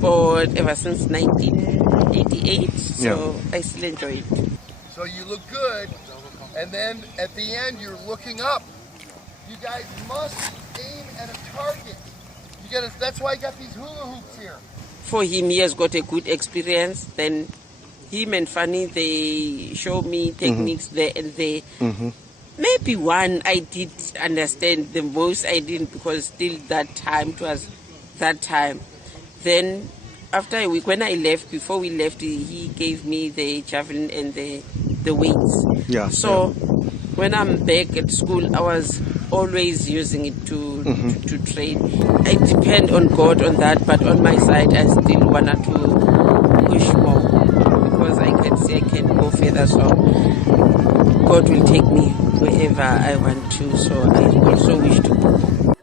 sport ever since 1988, so I still enjoy it. So you look good, and then at the end you're looking up. You guys must aim at a target. That's why I got these hula hoops here. For him, he has got a good experience. Then him and Fanny, they show me techniques there and there. Maybe one I did understand, the most I didn't, because still that time, it was that time. Then after a week, when I left, before we left, he gave me the javelin and the weights. So when I'm back at school, I was always using it to train. I depend on God on that, but on my side, I still wanted to push more, because I can see I can go further. So God will take me wherever I want to. So I also wish to